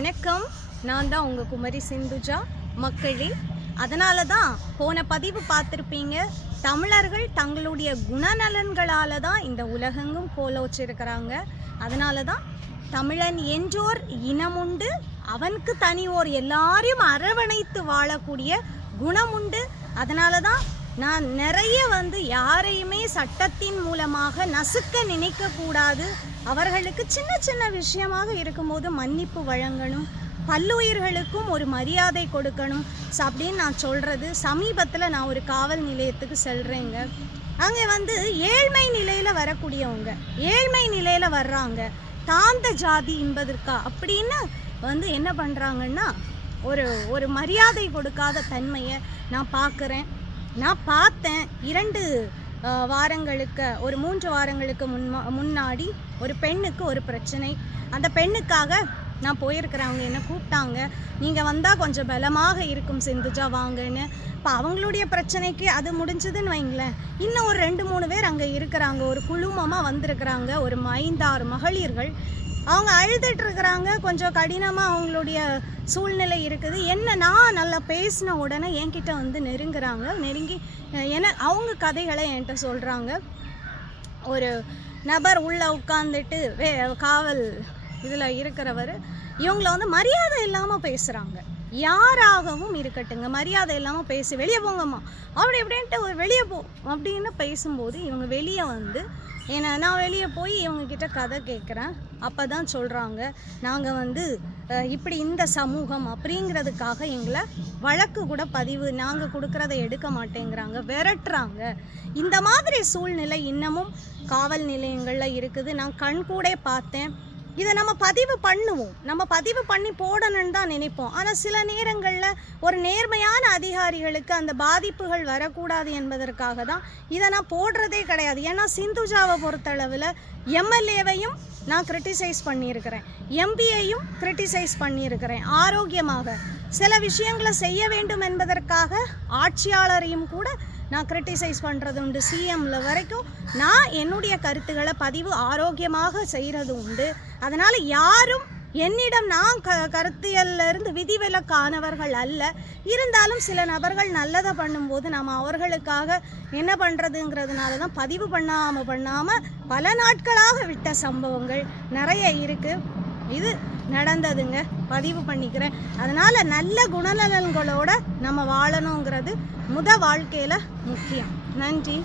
வணக்கம். நான் தான் உங்கள் குமரி சிந்துஜா. மக்களே, அதனால தான் போன பதிவு பார்த்துருப்பீங்க. தமிழர்கள் தங்களுடைய குணநலன்களால் தான் இந்த உலகெங்கும் கோலோச்சிருக்கிறாங்க. அதனால தான் தமிழன் என்றோர் இனமுண்டு, அவனுக்கு தனி ஓர் எல்லாரையும் அரவணைத்து வாழக்கூடிய குணமுண்டு. அதனால தான் நான் நிறைய யாரையுமே சட்டத்தின் மூலமாக நசுக்க நினைக்கக்கூடாது. அவர்களுக்கு சின்ன சின்ன விஷயமாக இருக்கும்போது மன்னிப்பு வழங்கணும், பல்லுயிர்களுக்கும் ஒரு மரியாதை கொடுக்கணும் அப்படின்னு நான் சொல்கிறது. சமீபத்தில் நான் ஒரு காவல் நிலையத்துக்கு செல்கிறேங்க. அங்கே ஏழ்மை நிலையில் வரக்கூடியவங்க, ஏழ்மை நிலையில் வர்றாங்க, தாழ்ந்த ஜாதி என்பதற்கா அப்படின்னு என்ன பண்ணுறாங்கன்னா ஒரு மரியாதை கொடுக்காத தன்மையை நான் பார்க்குறேன். நான் பார்த்தேன் 2 வாரங்களுக்கு, ஒரு 3 வாரங்களுக்கு முன்னாடி ஒரு பெண்ணுக்கு ஒரு பிரச்சனை. அந்த பெண்ணுக்காக நான் போயிருக்கிறேன். அவங்க என்ன கூப்பிட்டாங்க, நீங்கள் வந்தால் கொஞ்சம் பலமாக இருக்கும் சிந்துஜா, வாங்கன்னு. இப்போ அவங்களுடைய பிரச்சனைக்கு அது முடிஞ்சதுன்னு வைங்களேன், இன்னும் ஒரு 2-3 பேர் அங்கே இருக்கிறாங்க. ஒரு குழுமமாக வந்திருக்கிறாங்க, ஒரு 5-6 மகளிர்கள். அவங்க அழுதுட்டுருக்குறாங்க. கொஞ்சம் கடினமாக அவங்களுடைய சூழ்நிலை இருக்குது. நான் நல்லா பேசின உடனே என்கிட்ட நெருங்குறாங்க. நெருங்கி அவங்க கதைகளை என்கிட்ட சொல்கிறாங்க. ஒரு நபர் உள்ளே உட்காந்துட்டு காவல் இதில் இருக்கிறவர் இவங்கள மரியாதை இல்லாமல் பேசுகிறாங்க. யாராகவும் இருக்கட்டுங்க, மரியாதை இல்லாமல் பேசி வெளியே போங்கம்மா அப்படி இப்படின்ட்டு வெளியே போ அப்படின்னு பேசும்போது இவங்க வெளியே நான் வெளியே போய் இவங்கக்கிட்ட கதை கேட்குறேன். அப்போ தான் சொல்கிறாங்க, நாங்கள் இப்படி இந்த சமூகம் அப்படிங்கிறதுக்காக எங்களை வழக்கு கூட பதிவு நாங்கள் கொடுக்குறத எடுக்க மாட்டேங்கிறாங்க, விரட்டுறாங்க. இந்த மாதிரி சூழ்நிலை இன்னமும் காவல் நிலையங்களில் இருக்குது. நான் கண்கூடே பார்த்தேன். இதை நம்ம பதிவு பண்ணுவோம், நம்ம பதிவு பண்ணி போடணுன்னு தான் நினைப்போம். ஆனால் சில நேரங்களில் ஒரு நேர்மையான அதிகாரிகளுக்கு அந்த பாதிப்புகள் வரக்கூடாது என்பதற்காக தான் இதை நான் போடுறதே கிடையாது. ஏன்னா சிந்துஜாவை பொறுத்தளவில் எம்எல்ஏவையும் நான் கிரிட்டிசைஸ் பண்ணியிருக்கிறேன், எம்பியையும் கிரிட்டிசைஸ் பண்ணியிருக்கிறேன். ஆரோக்கியமாக சில விஷயங்களை செய்ய வேண்டும் என்பதற்காக ஆட்சியாளரையும் கூட நான் கிரிட்டிசைஸ் பண்ணுறது உண்டு. சிஎம்ல வரைக்கும் நான் என்னுடைய கருத்துக்களை பதிவு ஆரோக்கியமாக செய்கிறது உண்டு. அதனால் யாரும் என்னிடம் நான் கருத்தியல்லிருந்து விதிவிலக்கானவர்கள் அல்ல. இருந்தாலும் சில நபர்கள் நல்லதை பண்ணும்போது நம்ம அவர்களுக்காக என்ன பண்ணுறதுங்கிறதுனால தான் பதிவு பண்ணாமல் பல நாட்களாக விட்ட சம்பவங்கள் நிறைய இருக்குது. இது நடந்ததுங்க, பதிவு பண்ணிக்கிறேன். அதனால் நல்ல குணநலன்களோடு நம்ம வாழணுங்கிறது வாழ்க்கையில் முக்கியம். நன்றி.